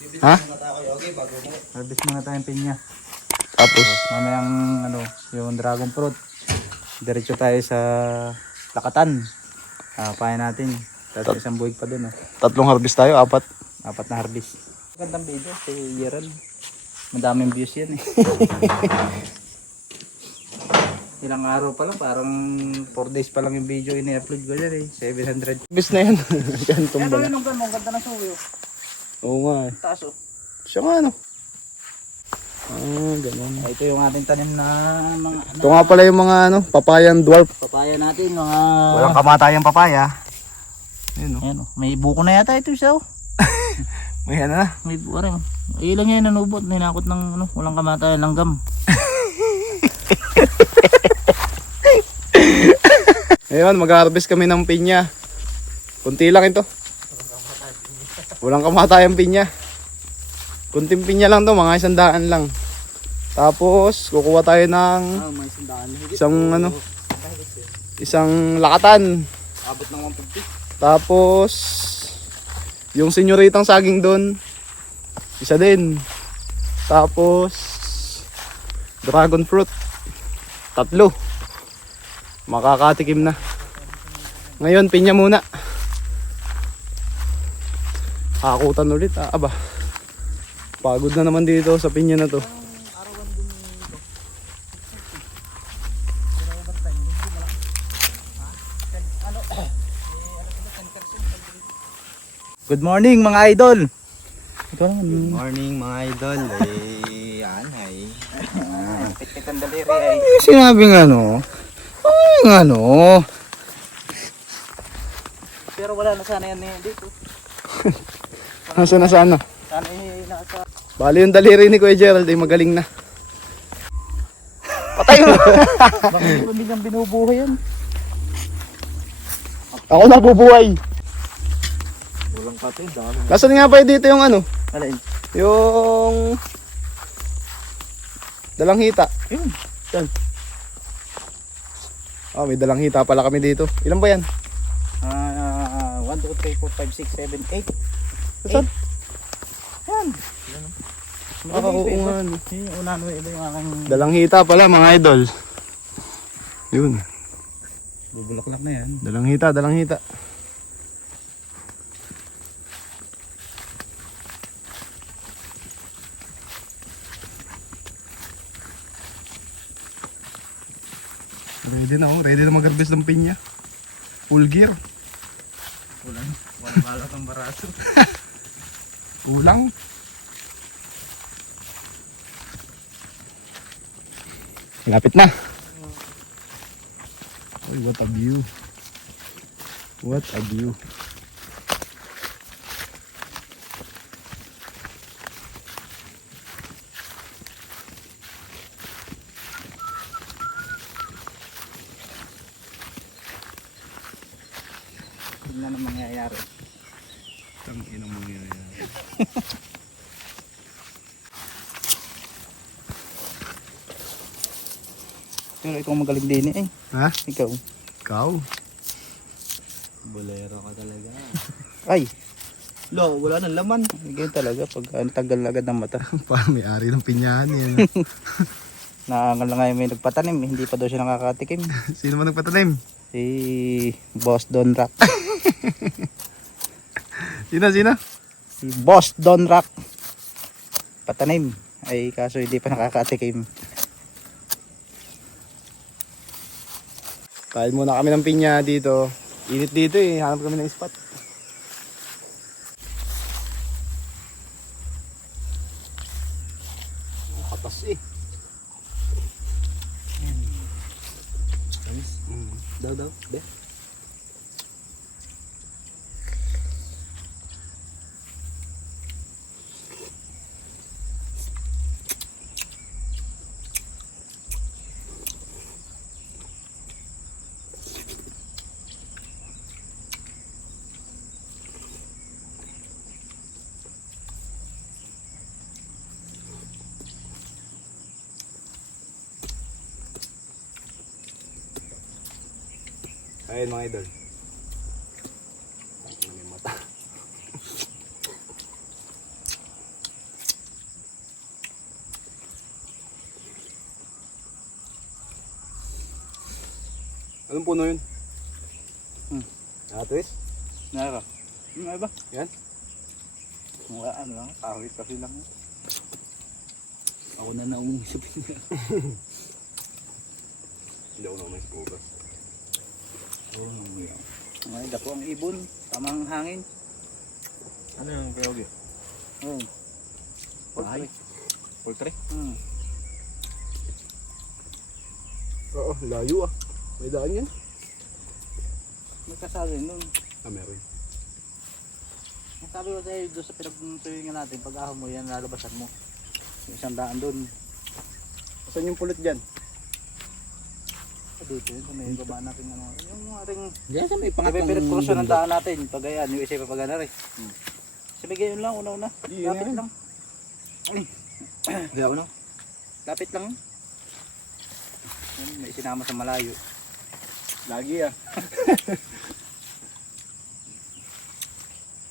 Ha? Harvest muna tayong pinya. Tapos, Mamayang ano, yung dragon fruit. Diretso tayo sa Lakatan. Ah, pahay natin. Tapos isang buwig pa dun. Oh. tatlong harvest tayo, apat. Apat na harvest. Magandang video si Gerald. Madaming views yan eh. Ilang araw pa lang, parang 4 days pa lang yung video ini-upload ko dyan eh. 700. Harvest na yan. yan, Pero tumbal. yun ang ganda ng suyo. Oo nga eh. Taas oh. Siya nga ano. Ah, ganun. Ah, ito yung ating tanim na mga Ito nga pala yung mga ano, papayang dwarf. papaya natin, mga... Walang kamatayang papaya. Ayun oh. Ayan oh, may buko na yata ito isa oh. May ano na. May buko rin. Ilang yan nanubot, ninakot ng ano, walang kamatayan langgam. Ngayon, mag-harvest kami ng pinya. Kunti lang ito. Walang kamatayang pinya. Kunting pinya lang to, mga isang daan lang. Tapos, kukuha tayo ng Ah, may isang ano, isang lakatan. Abot ng 150. Tapos, yung senyoritang saging doon, isa din. Tapos, dragon fruit, tatlo. Makakatikim na. Ngayon, pinya muna. Hakutan ulit, ah, aba. Pagod na naman dito sa pinya na to. Good morning mga idol. Ito naman. Morning mga idol. Eh, yan ay. Pitkit ang daliri ay. Ano? Ay, ano? Pero wala na sana yan eh, dito. Nasa na sana? Sana eh, nasa... Bali yung daliri ni Kuya Gerald ay magaling na. Patay mo! Bakit hindi ba biglang binubuhay yan? Ako na bubuhay. Walang pati, dami. Nasaan nga ba dito yung ano? Alin? Yung... Dalang hita. Yun. Yan. Oh, may dalang hita pala kami dito. Ilan ba yan? Ah, 1, 2, 3, 4, 5, 6, 7, 8. Saan? Yan. Ah, oo nga. no. Yun yung una no, iba yung aking Dalang hita pala mga idol. Yun. bubulaklak na yan. Dalang hita, dalang hita. Ready na oh, ready na mag-harvest ng pinya. Full gear. Walang, walang balak ang baraso. Kulang. Lapit na. Uy, what a view. What a view. Pero ikaw magaling din eh. Ha? Ikaw. Ikaw? Bolero ka talaga. Ay, Lo, wala nang laman. ganyan talaga pag ano, tagal agad ng mata. Parang may ari ng pinyahan yan. Naangal na nga yung may nagpatanim, hindi pa daw siya nakakatikim. Sino man nagpatanim? Si Boss Don Rock. Sino, sino? Si Boss Don Rock. Patanim. Ay kaso hindi pa nakakatikim. Kain muna kami ng pinya dito. Init dito eh. Hanap kami ng spot. Katas eh. Ayos. Mm. Daw daw. Be. Ayun mga idol. May mata. Anong puno yun? Hmm. Nakatwist? Nara. Hmm, ano ba? Yan? Mula ano lang, kahit kasi lang. Ako na naumisip niya. Hindi ako naumisip ko ba? Ay, dako ang ibon. Tamang hangin. Ano yung kayogi? Oo. Poultry. Poultry? Hmm. Oo, layo ah. May daan yan? May kasali nun. Ah, meron. Ang sabi ko sa'yo, doon sa pinagtuwingan natin, pag ahon mo yan, lalabasan mo. Yung isang daan doon. Saan yung pulot dyan? Dito yun, sa may baba natin. Ano, yung ating Diyan sa may Pangatlong pangatlong kurso ng daan natin. Pag ayan, yung isa pa pag ano rin. Hmm. Sabi lang, una-una. Lapit lang. Hindi ako na. Lapit lang. May sinama sa malayo. Lagi ah.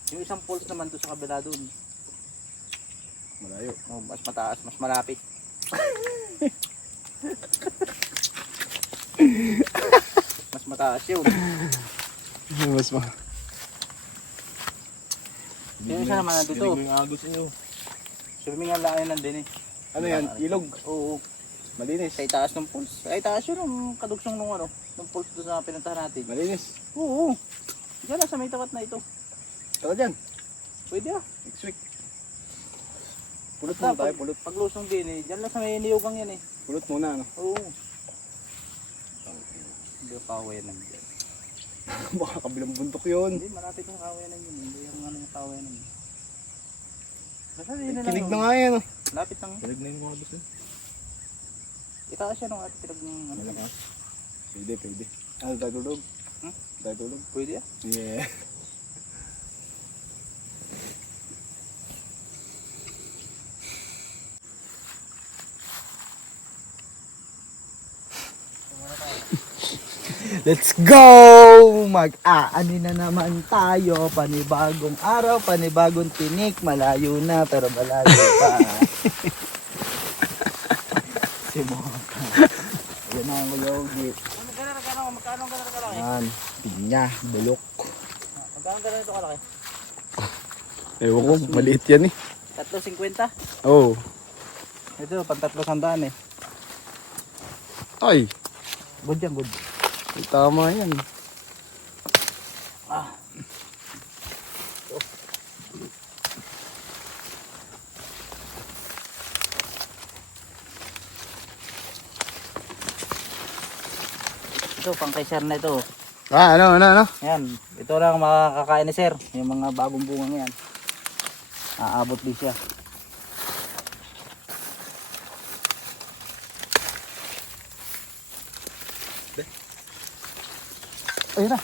Yung isang pulse naman doon sa kabila doon. Malayo. Oh, mas mataas, mas malapit. mataas yun. Mas ma... Yung isa naman nandito. Mo yung agos niyo. Swimming ang lain lang din eh. Ano yan? Ilog. Oo. Malinis. Sa itaas ng pulse. Sa itaas yun ang kadugsong nung ano. Ng pulse doon sa pinuntahan natin. Malinis. Oo. Diyan lang sa may tapat na ito. Tara dyan. Pwede ah. Next week. Pulot muna tayo. pag- Pulot. Paglusong din eh. Diyan lang sa may niyugang yan eh. Pulot muna ano. Oo. Hindi ko kawayanan dyan. Baka kabilang bundok yun. Hindi, malapit yung kawayanan yun. Hindi yung ano yung kawayanan yun. Basta yun na lang. Kinig yun. na nga yan. oh. Lapit lang. Dinig na yung mga agos niyo. Itaas siya nung at pinag ng ano. Pwede, pwede. Ano tayo tulog? Hmm? Tayo tulog? Pwede ah. Yeah. Let's go! Mag-aani na naman tayo. Panibagong araw, panibagong tinik. Malayo na, pero malayo pa. si Moka. Yan ang yogi. Magkano na ka na kalaki? Yan. Pinya, bulok. Magkano ka na ito kalaki? Ewan ko, maliit yan eh. Tatlo 50? Oh. Ito, pantatlo sandaan eh. Ay, Good yan, good. Ay, tama yan. Ah. Ito, pang kay sir na ito. Ah, ano, ano, ano? Yan, ito lang makakakain ni sir. Yung mga bagong bunga yan. Aabot din siya. Ayun na.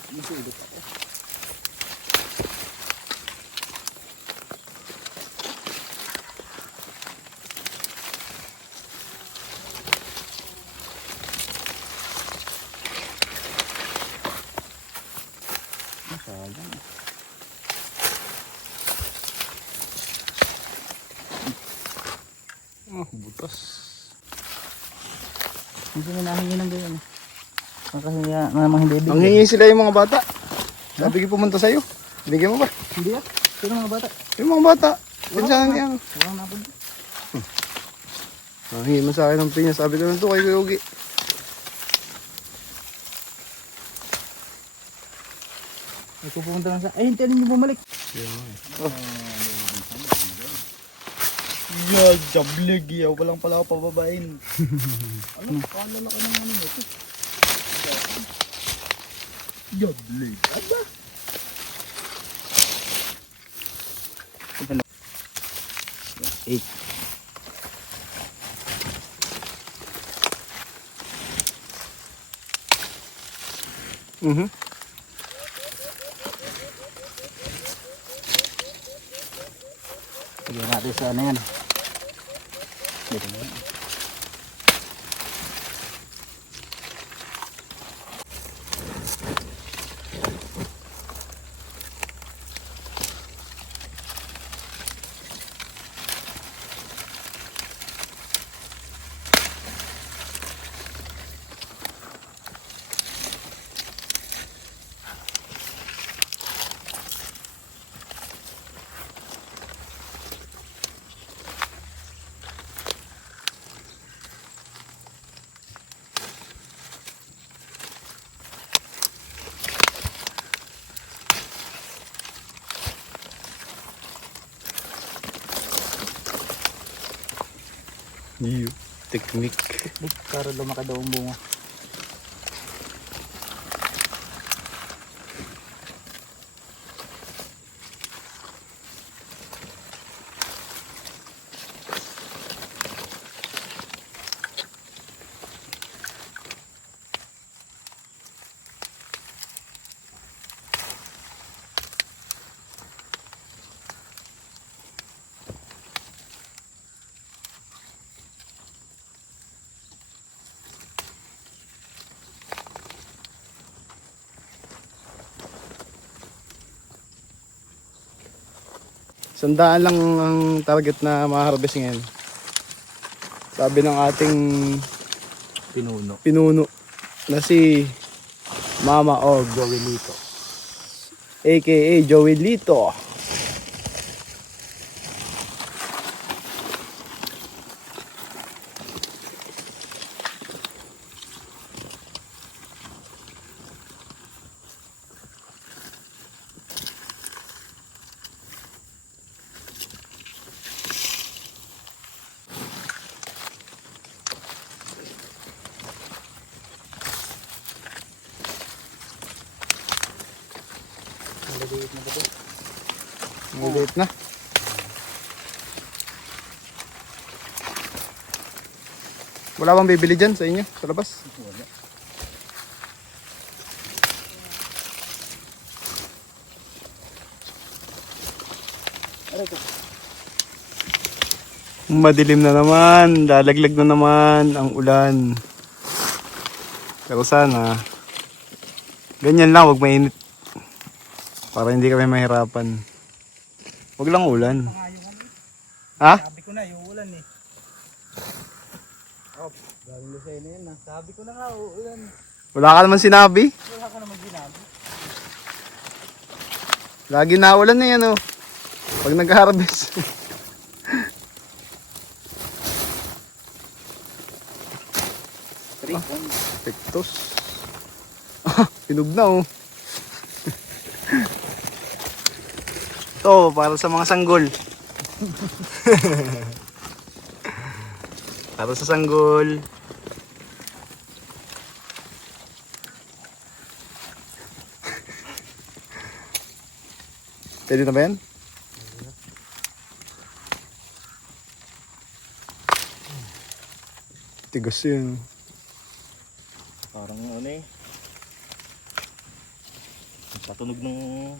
Oh, butas. Hindi na nahingi ng ganyan. Makahiya na mga hindi Ang hingi sila yung mga bata. Sabi ko pumunta sa'yo. Binigyan mo ba? Hindi ah. Sino mga bata? Yung mga bata. Pinsan niya. Walang napod. Ang hingi mo sa akin ng pinya. Sabi ko na ito kay Kuya Ugi. Ay, pupunta lang sa... Ay, hintayin niyo bumalik. Yeah, jablig. Yaw lang pala ako pababain. ano? Kala na ko ng ano nito. Jablig. Aba? Eight. Mhm. Lagyan natin sa ano yan. Dito na. Iyo. Technique. Technique para lumaki daw ang bunga. Sandaan lang ang target na ma-harvest ngayon. Sabi ng ating Pinuno. pinuno na si Mama Og, Joelito. aka Joey Lito. Maliliit na ba ito? Maliit na. Wala bang bibili dyan sa inyo, sa labas? Wala. Madilim na naman, lalaglag na naman ang ulan. Pero sana, ganyan lang, wag mainit. Para hindi kami mahirapan. Wag lang ulan. Ha? Sabi ko na, yung ulan eh. Oh, galing Lucena yan ah. Sabi ko na nga, uulan. Wala ka naman sinabi. Wala ko naman ginabi. Lagi na ulan na yan oh. Pag nag-harvest. Three. Pektos. Ah, Pinog na oh. Ito, para sa mga sanggol. para sa sanggol. Pwede na ba yan? Tigas yun. Parang ano eh. Patunog ng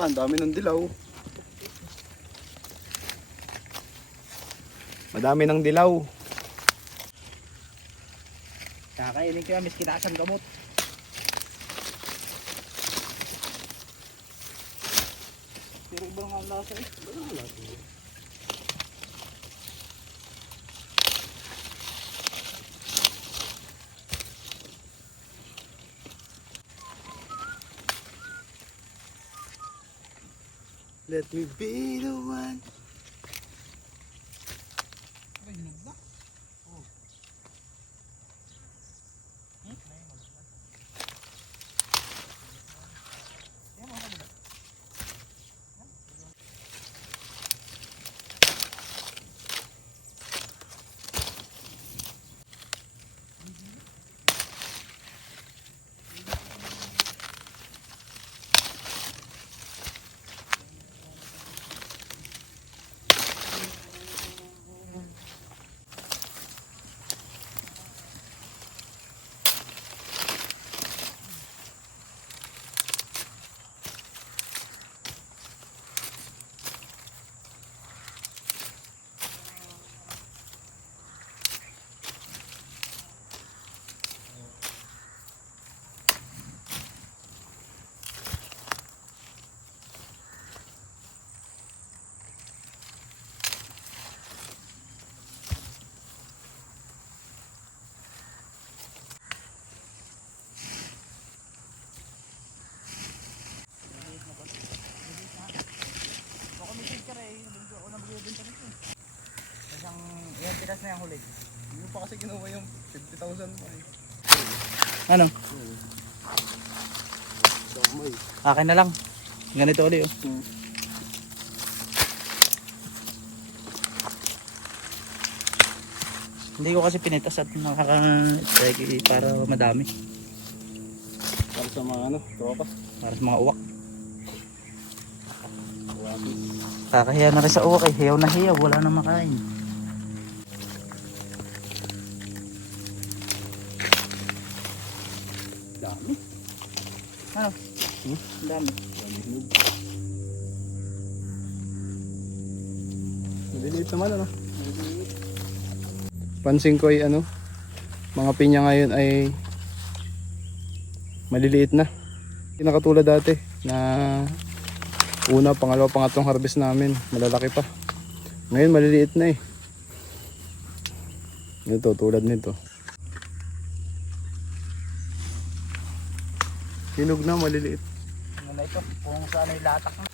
Oo, ang dami ng dilaw. Madami ng dilaw. Kakainin ko yan, miski nakasang gamot. Pero iba nga ang lasa eh. Iba nga ang lasa eh. Let me be the one. Na yung huli. Hindi pa kasi kinuha yung 50,000 mo eh. Ano? Damay. Akin na lang. Ganito ulit oh. Hindi ko kasi pinitas at nakaka para madami. Para sa mga ano, tropa. Para sa mga uwak. Kakahiya na rin sa uwak eh. Hiyaw na hiyaw. Wala na makain. Dami. Ano? Hmm? Ang dami. Maliliit naman ano. Pansin ko ay ano, mga pinya ngayon ay maliliit na. Hindi na katulad dati na una, pangalawa, pangatlong harvest namin, malalaki pa. Ngayon maliliit na eh. Ito, tulad nito. Hinog na, maliliit. Ano na ito? Kung saan ay latak na.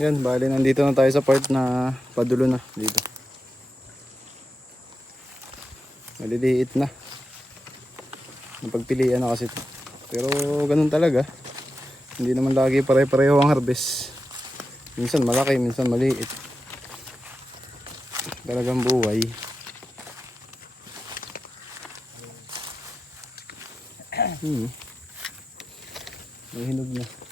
Yan, bali nandito na tayo sa part na padulo na dito. Maliliit na. Napagpilian na kasi ito. Pero ganun talaga. Hindi naman lagi pare-pareho ang harvest. Minsan malaki, minsan maliit. Talagang buhay. Hmm. May hinog na.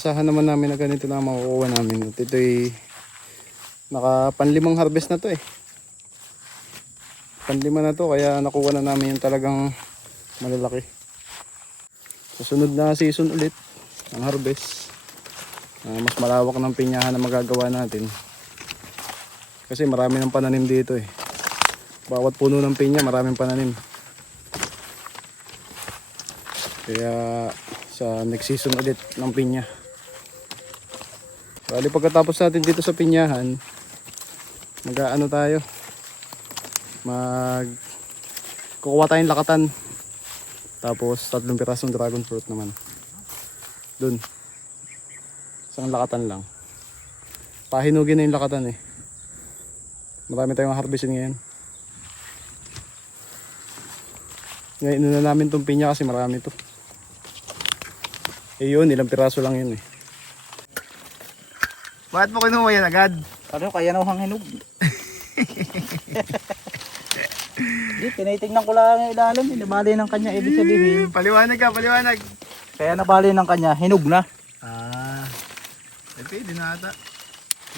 Inaasahan naman namin na ganito na makukuha namin. At ito'y naka panlimang harvest na to eh. Panlima na to kaya nakuha na namin yung talagang malalaki. Sa sunod na season ulit ang harvest. ah, mas malawak ng pinyahan na magagawa natin. Kasi marami ng pananim dito eh. Bawat puno ng pinya maraming pananim. Kaya sa next season ulit ng pinya. Bali pagkatapos natin dito sa pinyahan, mag-ano tayo? Mag kukuha tayong lakatan. Tapos tatlong pirasong dragon fruit naman. Dun. Isang lakatan lang. Pahinugin na yung lakatan eh. Marami tayong harvestin ngayon. Ngayon na namin tong pinya kasi marami to. Eh yun, ilang piraso lang yun eh. Bakit mo kinuha yan agad? Ano, kaya na hang hinog. Di, tinitingnan ko lang yung ilalim. Nabali ng kanya, ibig sabihin. Paliwanag ka, paliwanag. Kaya nabali ng kanya, hinog na. Ah. Eh, pwede na ata.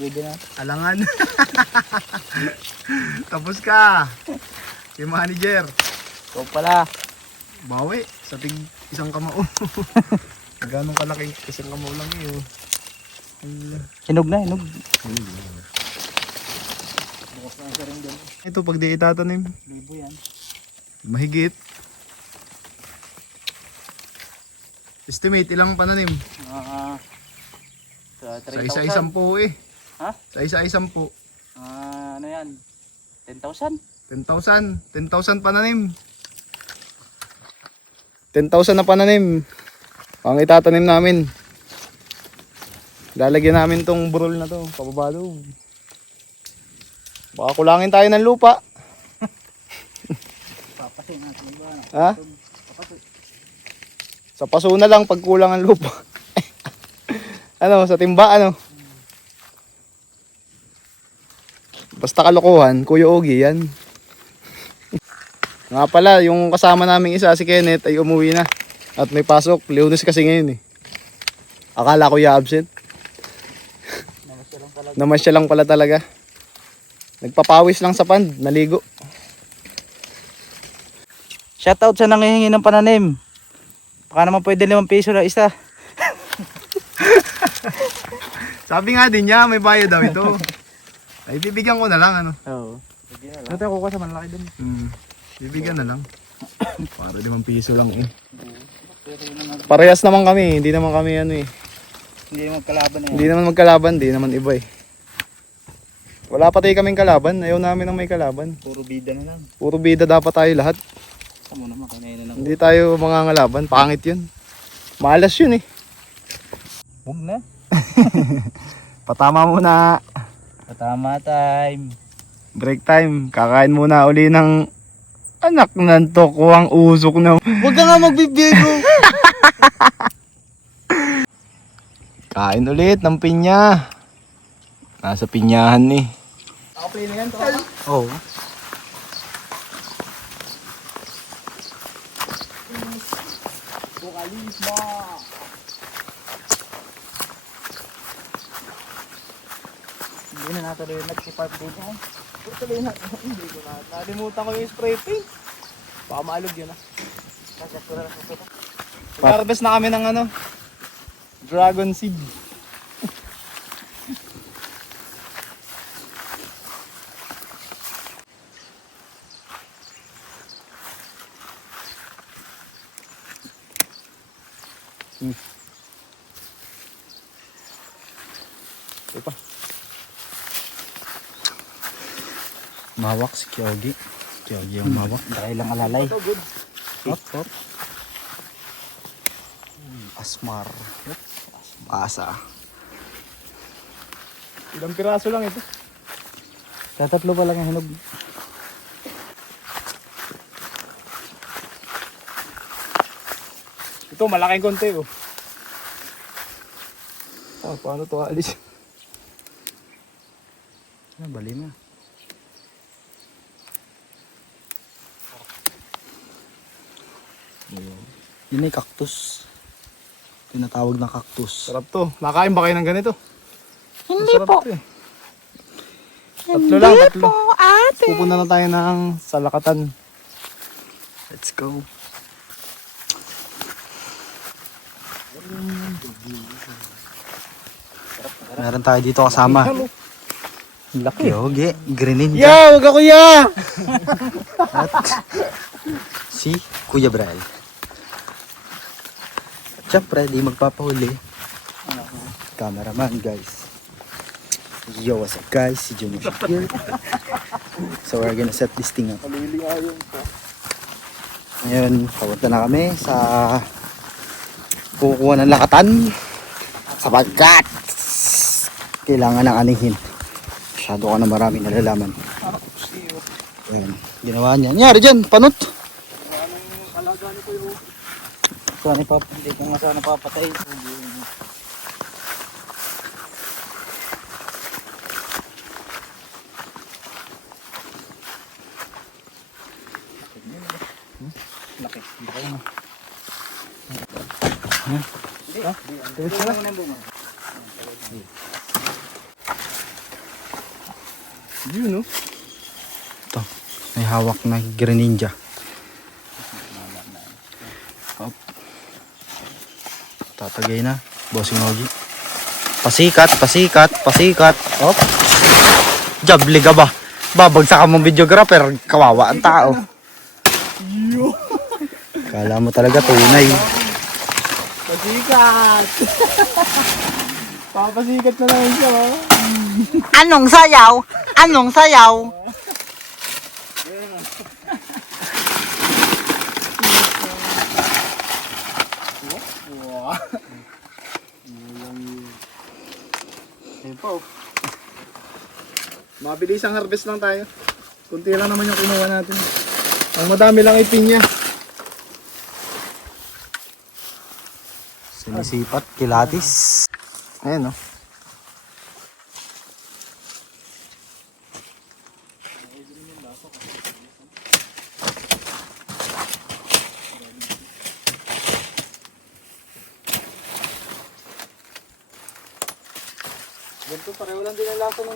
Pwede na. Alangan. Tapos ka. Si manager. So pala, Bawi. Sa tig isang kamao. Ganong kalaki. Isang kamao lang yun. Hinog na, hinog. Ito pag di itatanim. Libo yan. Mahigit. Estimate ilang pananim? Ah, sa Sa 3,000. isa-isang po eh. Ha? Sa isa-isang po. Ah, ano yan? 10,000? 10,000. 10,000 pananim. 10,000 na pananim. Ang itatanim namin. Lalagyan namin tong burol na to. Pababa daw. Baka kulangin tayo ng lupa. Papasin natin ba? Ha? Sa paso na lang pag kulang ang lupa. ano, sa timba ano? Basta kalokohan, Kuya Ogi yan. Nga pala, yung kasama naming isa, si Kenneth, ay umuwi na. At may pasok, Leonis kasi ngayon eh. Akala ko ya absent. Namasya lang pala talaga. Nagpapawis lang sa pand, naligo. Shoutout sa nangihingi ng pananim. Baka naman pwede limang piso na isa. Sabi nga din niya, may bayad daw ito. Ay, bibigyan ko na lang, ano. Oo. Ano tayo kukuha sa malaki dun? Hmm. Bibigyan na lang. Para limang piso lang eh. Parehas naman kami, hindi naman kami ano eh. Hindi naman kalaban eh. Hindi naman magkalaban, hindi naman iba eh. Wala pa tayo kaming kalaban, ayaw namin ng may kalaban. Puro bida na lang. Puro bida dapat tayo lahat. Kamu naman, kanayin na lang. Hindi tayo mga ngalaban, pangit yun. Malas yun eh. Huwag na. Patama muna. Patama time. Break time. Kakain muna uli ng anak ng tokwang usok na. Huwag ka nga magbibigo. Kain ulit ng pinya. Nasa pinyahan eh. Oo. Hindi na natuloy yung nagsipark dito. Tuloy na. Hindi ko na. Nalimutan ko yung spray paint. Baka maalog yun ah. Harvest na kami ng ano. Dragon seed. Mawak si Kyogi. Kyogi yung mawak. Dahil lang alalay. Hop, hop. Asmar. Asa. Ilang piraso lang ito. Tatatlo pa lang yung hinog. Ito, malaking konti oh. Ah, paano to alis? Ah, bali na. Yun ay cactus. Tinatawag na cactus. Sarap to. Nakain ba kayo ng ganito? Hindi po. To, eh. Tatlo lang, tatlo. Pupunta na tayo ng salakatan. Let's go. Meron tayo dito kasama. Laki. Yogi. Green Ninja. Ya, wag ako ya! At si Kuya Bral. At syempre, di magpapahuli. Cameraman, guys. Yo, what's up, guys? Si Junior here. So, we're gonna set this thing up. Ngayon, papunta na kami sa kukuha ng lakatan sapagkat kailangan ng anihin. Masyado ka na maraming nalalaman. Ayan, ginawa niya. Nangyari dyan, panot. Sana ipap hindi ko nga sana papatay. Laki. Baka yun. Tuwis na lang. Yun, no? Ito, may hawak na Greninja. Tatagay na, bossing Ogi. Pasikat, pasikat, pasikat. Hop. Jabli ka ba? Babagsak ka mong videographer, kawawa ang tao. Kala mo talaga tunay. Pasikat! Papasikat na lang siya, oh. Anong sayaw? Anong sayaw? Mabilis ang harvest lang tayo. Kunti lang naman yung kinuha natin. Ang madami lang ipinya. Sinisipat, kilatis. Ayan, oh. Ganito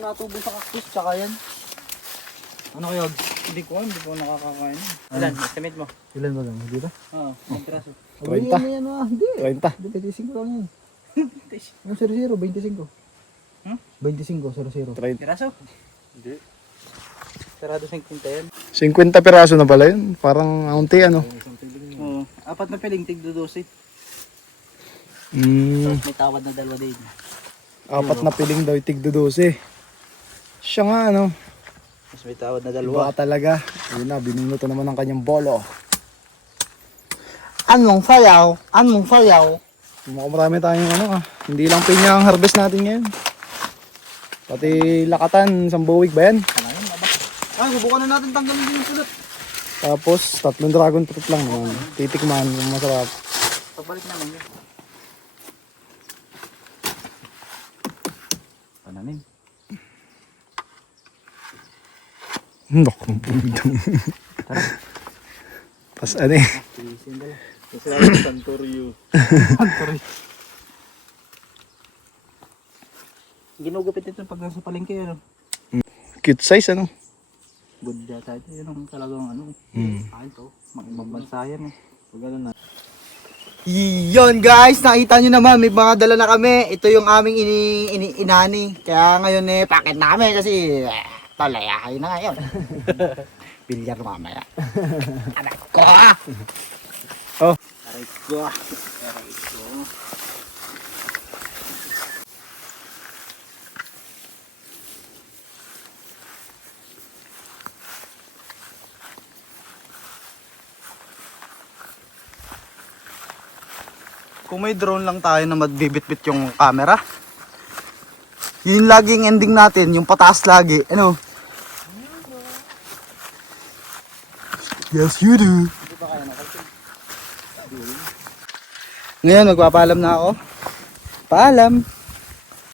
natubo sa cactus tsaka yan. Ano kayo? Hindi ko hindi ko nakakakain. Ilan? Estimate mo? Ilan ba lang? Dito? Oo, ang piraso. 30. Yan, yan, ah. Hindi. 30. Hindi, 25 lang yan. Yung 0-0, 25. 25, 00. Piraso? Hindi. Sarado 50 yan. 50 piraso na pala yun. Parang aunti ano. Oo. Apat na piling, tig 12. Mm, Tapos may tawad na dalawa din. apat na piling daw itig 12. Siya nga ano. Tapos may tawad na Dalawa dalawa. talaga. Yun na, binunuto naman ng kanyang bolo. Anong sayaw? Anong sayaw? Mukhang marami tayong ano ah. Hindi lang pinya ang harvest natin ngayon. Pati lakatan, sambuwig ba yan? Ay, subukan na natin tanggalin din yung kulot. Tapos, tatlong dragon fruit lang naman. Titikman, yung masarap. Pagbalik naman yun. Pananim. Naku, Tapos ano eh. Yung sinabi ko Santorio. Ginugupit ito pag nasa palengke ano. Cute size ano. Good yata ito. Yun ang talagang ano. Hmm. Akin to. Mga ibang bansa yan eh. Pag ano na. Yun guys, nakita nyo naman, may mga dala na kami. Ito yung aming ini, ini, inani. Kaya ngayon eh, pakit na kami kasi eh, talayahay na ngayon. Bilyar mamaya. Aray ko! Oh. Aray ko! Aray ko! Kung may drone lang tayo na magbibit-bit yung camera, yun laging ending natin, yung pataas lagi. Ano? Yes, you do. Ngayon, magpapaalam na ako. Paalam.